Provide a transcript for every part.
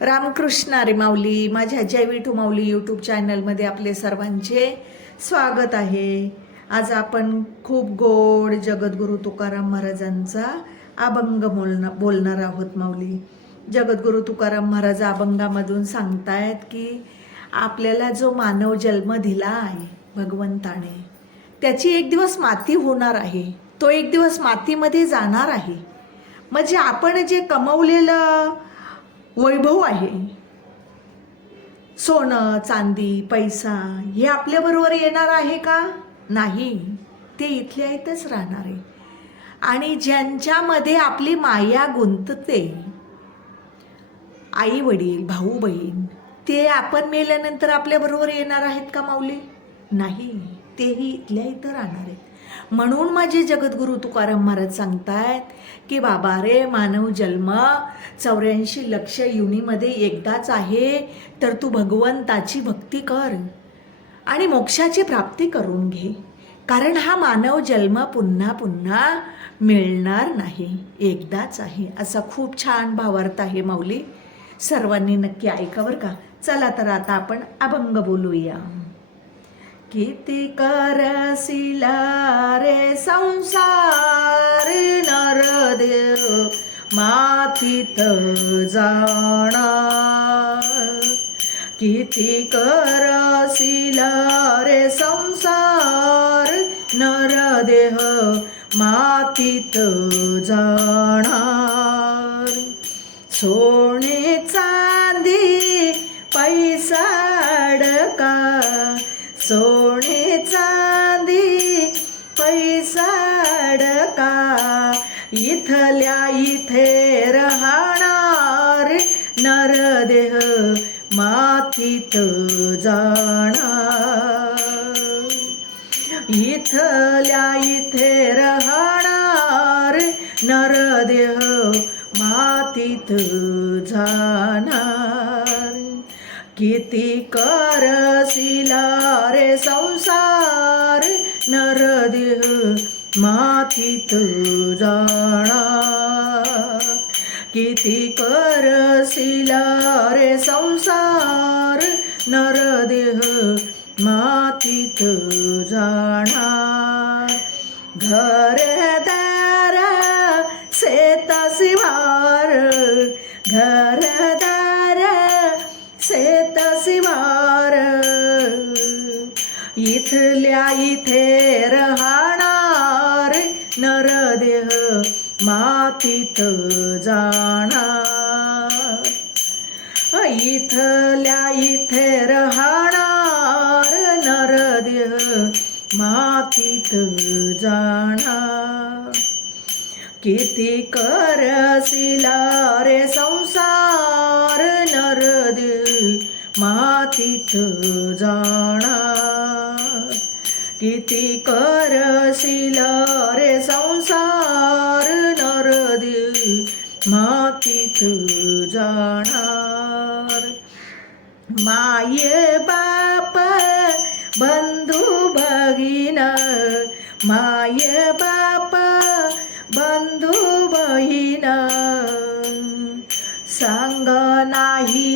रामकृष्ण अरे माऊली माझ्या जय विठू माऊली यूट्यूब चॅनलमध्ये आपले सर्वांचे स्वागत आहे. आज आपण खूप गोड जगद्गुरू तुकाराम महाराजांचा अभंग बोलणं बोलणार आहोत माऊली. जगद्गुरू तुकाराम महाराज अभंगामधून सांगतायत की आपल्याला जो मानव जन्म दिला आहे भगवंताने त्याची एक दिवस माती होणार आहे तो एक दिवस मातीमध्ये जाणार आहे. म्हणजे आपण जे कमवलेलं वैभव आहे. सोनं चांदी पैसा हे आपल्याबरोबर येणार आहे का? नाही. ते इथल्या इथेच राहणार आहे. आणि ज्यांच्यामध्ये आपली माया गुंतते आई वडील भाऊ बहीण ते आपण मेल्यानंतर आपल्याबरोबर येणार आहेत का माऊली? नाही. तेही इथल्या इथं राहणार आहेत. म्हणून माझे जगद्गुरू तुकाराम महाराज सांगतायत की बाबा रे मानव जन्म चौऱ्याऐंशी लक्ष युनीमध्ये एकदाच आहे तर तू भगवंताची भक्ती कर आणि मोक्षाची प्राप्ती करून घे. कारण हा मानव जन्म पुन्हा पुन्हा मिळणार नाही एकदाच आहे. असा खूप छान भावार्थ आहे माऊली. सर्वांनी नक्की ऐकावर का? चला तर आता आपण अभंग बोलूया. किती करसिला रे संसार नरदेव मातीत जाणार. किती करसिला रे संसार नरदेह मातीत जाणार. सोने चांदी पैसा अडका सोने चांदी पैसा अडका इथल्या इथे राहणार नरदेह मातीत जाणार. इथल्या इथे राहणार नरदेह मातीत जाणार. किती करसिला रे संसार नरदेह मातीत जाणार. किती करसिला रे संसार नरदेह मातीत जाणार. घरदार शेत शिवार घर इथल्या इथे राहणार नरदेह मातीत जाणार. इथल्या इथे राहणार नरदेह मातीत जाणार. किती करसिला रे संसार नरदेह मातीत जाणार. किती करशील रे संसार नरदेव मातीत जाणार. माये बाप बंधू भगिन माये बाप बंधू बहीण सांग नाही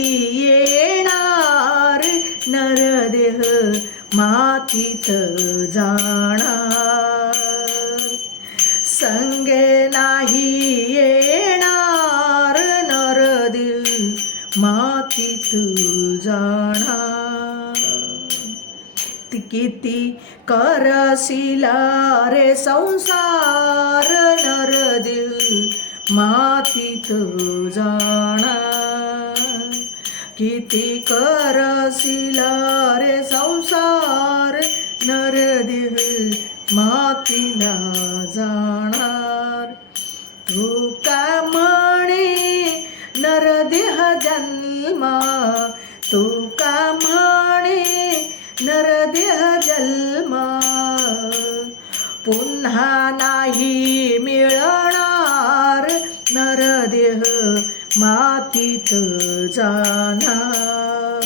येणार नरदेह मातीत जाणार. संगे नाही येणार नरदेव मातीत जाणार. ती किती करसिला रे संसार नरदेव मातीत जाणार. किती करशिला रे संसार? नरदेव मातीला जाणार. तू का म्हणे? नरदेह जन्मा. तू का मातीत जाणार.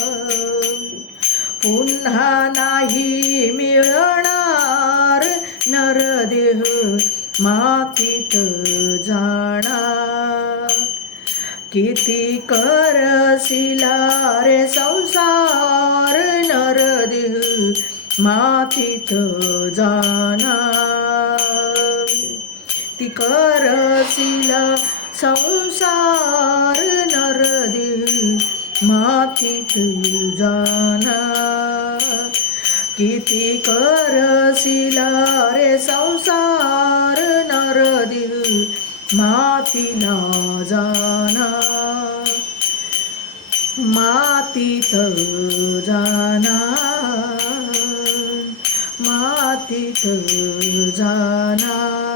पुन्हा नाही मिळणार नरदेह मातीत जाणार. किती करशिला रे संसार नरदेह मातीत जाणार. ती करशिला संसार नरदेह मातीत जाणार. किती करशिला रे संसार नरदेह मातीला जाणार. मातीत जाणार. मातीत जाणार.